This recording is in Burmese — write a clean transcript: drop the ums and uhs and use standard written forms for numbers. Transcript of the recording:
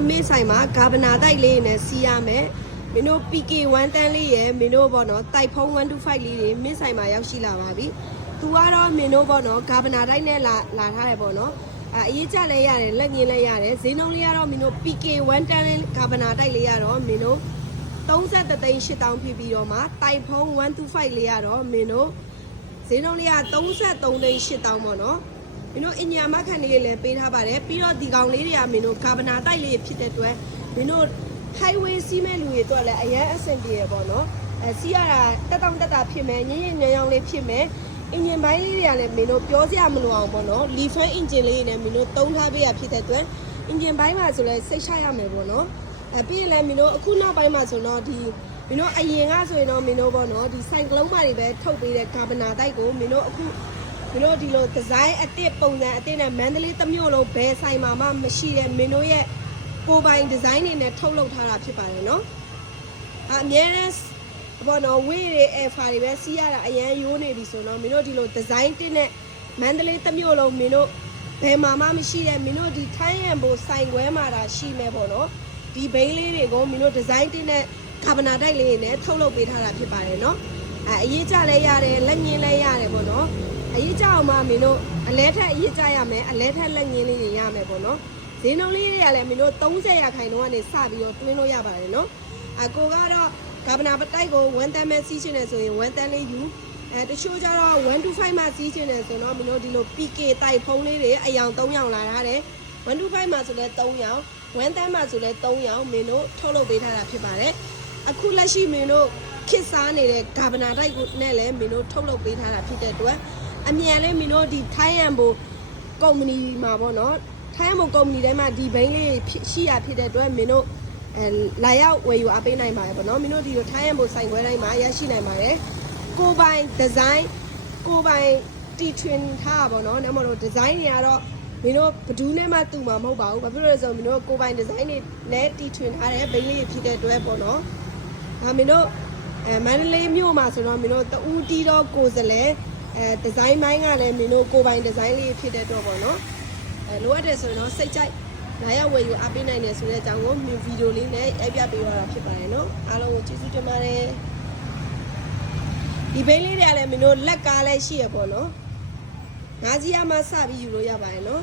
နော်မေးဆိုင်မှာဂါဗနာတိုက်လေးနဲ့စီးရမယ်မင်းတို့ PK1 တန်းလေးရယ်မင်းတို့ပေါ့နော်တိုက်ဖုံး125လေးတွေမင်းဆိုင်မှာရောက်ရှိလာပါပြီသူကတော့မင်းတို့ပေါ့နော်ဂါဗနာတိုက်နဲ့လာထားတယ်ပေါ့နော်အရေးကြလဲရတယ်လက်ငင်းလဲရတယ်ဈေးနှုန်းလေးကတော့မင်းတို့ PK1 တန်းလေးဂါဗနာတိုက်လေးရတော့မင်းတို့33သိန်း8000ဖြစ်ပြီးတော့မှတိုက်ဖုံး125လေးရတော့မင်းတို့ဈေးနှုန်းလေးက33သိန်း8000ပေါ့နော်မင်းတို့အညာမခန့်လေးလည်းပေးထားပါတယ်ပြီးတော့ဒီကောင်လေးတွေကမင်းတို့ဂါဗနာတိုက်လေးဖြစ်တဲ့အတွက်မင်းတို့ highway စီးမဲ့လူတွေတော့လည်းအရင်အဆင်ပြေရပေါ့နော်စီးရတာတက်တောင့်တက်တာဖြစ်မယ်ညင်ညင်ညောင်ညောင်လေးဖြစ်မယ်အင်ဂျင်ပိုင်းလေးတွေကလည်းမင်းတို့ပြောစရာမလိုအောင်ပေါ့နော်လီဖန်အင်ဂျင်လေးတွေနဲ့မင်းတို့တုံးထားပေးရဖြစ်တဲ့အတွက်အင်ဂျင်ပိုင်းမှာဆိုလည်းစိတ်ချရမယ်ပေါ့နော်ပြီးရင်လည်းမင်းတို့အခုနောက်ပိုင်းမှာဆိုတော့ဒီမင်းတို့အရင်ကဆိုရင်တော့မင်းတို့ပေါ့နော်ဒီဆိုင်ကလုံးမှာတွေပဲထုတ်ပေးတဲ့ဂါဗနာတိုက်ကိုမင်းတို့အခုမင်းတို့ဒီလိုဒီဇိုင်းအသစ်ပုံစံအသစ်နဲ့မန္တလေးတစ်မြို့လုံးဘယ်ဆိုင်မှာမှမရှိတဲ့မင်းတို့ရဲ့ကိုပိုင်ဒီဇိုင်းတွေနဲ့ထုတ်လုပ်ထားတာဖြစ်ပါတယ်နော်အများနဲ့ဘောနော်ဝေးတွေအဖာတွေပဲစီးရတာအရန်ရိုးနေပြီဆိုတော့မင်းတို့ဒီလိုဒီဇိုင်းတစ်နဲ့မန္တလေးတစ်မြို့လုံးမင်းတို့ဘယ်မှာမှမရှိတဲ့မင်းတို့ဒီထိုင်းရန်ဘိုဆိုင်ခွဲမှာတာရှိမယ်ပေါ့နော်ဒီဘိန်းလေးတွေကိုမင်းတို့ဒီဇိုင်းတစ်နဲ့ဂါဗနာတိုက်လေးနဲ့ထုတ်လုပ်ပေးထားတာဖြစ်ပါတယ်နော်အရေးကြလဲရတယ်လက်ငင်းလဲရတယ်ပေါ့နော်အရေးကြအောင်မှမင်းတို့အလဲထက်အရေးကြရမယ်အလဲထက်လက်ငင်းလေးတွေရမယ်ပေါ့နော်ဈေးနှုန်းလေးတွေကလည်းမင်းတို့30ရာခိုင်နှုန်းကနေစပြီးတော့တွင်းလို့ရပါတယ်နော်ကိုကတော့ဂါဗနာတိုက်ကို1တန်းပဲစီးချင်တယ်ဆိုရင်1တန်းလေးယူတချို့ကျတော့125မှစီးချင်တယ်ဆိုတော့မင်းတို့ဒီလို PK တိုက်ဖုံးလေးတွေအယောင်3ယောင်လာထားတယ်125မှဆိုလဲ3ယောင်1တန်းမှဆိုလဲ3ယောင်မင်းတို့ထုတ်လုပ်ပေးထားတာဖြစ်ပါတယ်အခုလက်ရှိမင်းတို့ခစ်စားနေတဲ့ဂါဗနာတိုက်ကိုနဲ့လည်းမင်းတို့ထုတ်လုပ်ပေးထားတာဖြစ်တဲ့အတွက်အမြန်လေးမင်းတို့ဒီထိုင်းရန်ဘိုကုမ္ပဏီမှာပေါ့နော်ထိုင်းရန်ဘိုကုမ္ပဏီထဲမှာဒီဘိန်းလေးရှိရဖြစ်တဲ့အတွက်မင်းတို့လာရောက်ဝယ်ယူအားပေးနိုင်ပါတယ်ပေါ့နော်မင်းတို့ဒီလိုထိုင်းရန်ဘိုဆိုင်ခွဲတိုင်းမှာရရှိနိုင်ပါတယ်ကိုပိုင်ဒီဇိုင်းကိုပိုင်တီထွင်ထားပါတော့နော်မဟုတ်ဒီဇိုင်းတွေကတော့မင်းတို့ဘဒူးနဲ့မှတူမှာမဟုတ်ပါဘူးဘာဖြစ်လို့လဲဆိုတော့မင်းတို့ကိုပိုင်ဒီဇိုင်းတွေနဲ့တီထွင်ထားတဲ့ဘိန်းလေးဖြစ်တဲ့အတွက်ပေါ့နော်မင်းတို့မန္တလေးမြို့မှာဆိုတော့မင်းတို့တူးတီတော့ကိုယ်စလဲဒီဇိုင်းပိုင်းကလည်းမင်းတို့ကိုပိုင်ဒီဇိုင်းလေးဖြစ်တဲ့တော့ပေါ့နော်လိုအပ်တယ်ဆိုရင်တော့စိတ်ကြိုက်လာရောက်ဝယ်ယူအားပေးနိုင်တယ်ဆိုတဲ့အကြောင်းကိုဗီဒီယိုလေးနဲ့ရိုက်ပြပေးရတာဖြစ်ပါတယ်နော်အားလုံးကိုကျေးဇူးတင်ပါတယ်ဒီဘိန်းလေးတွေကလည်းမင်းတို့လက်ကားလည်းရှိရပေါ့နော်ငါးစီးရမှစပြီးယူလို့ရပါတယ်နော်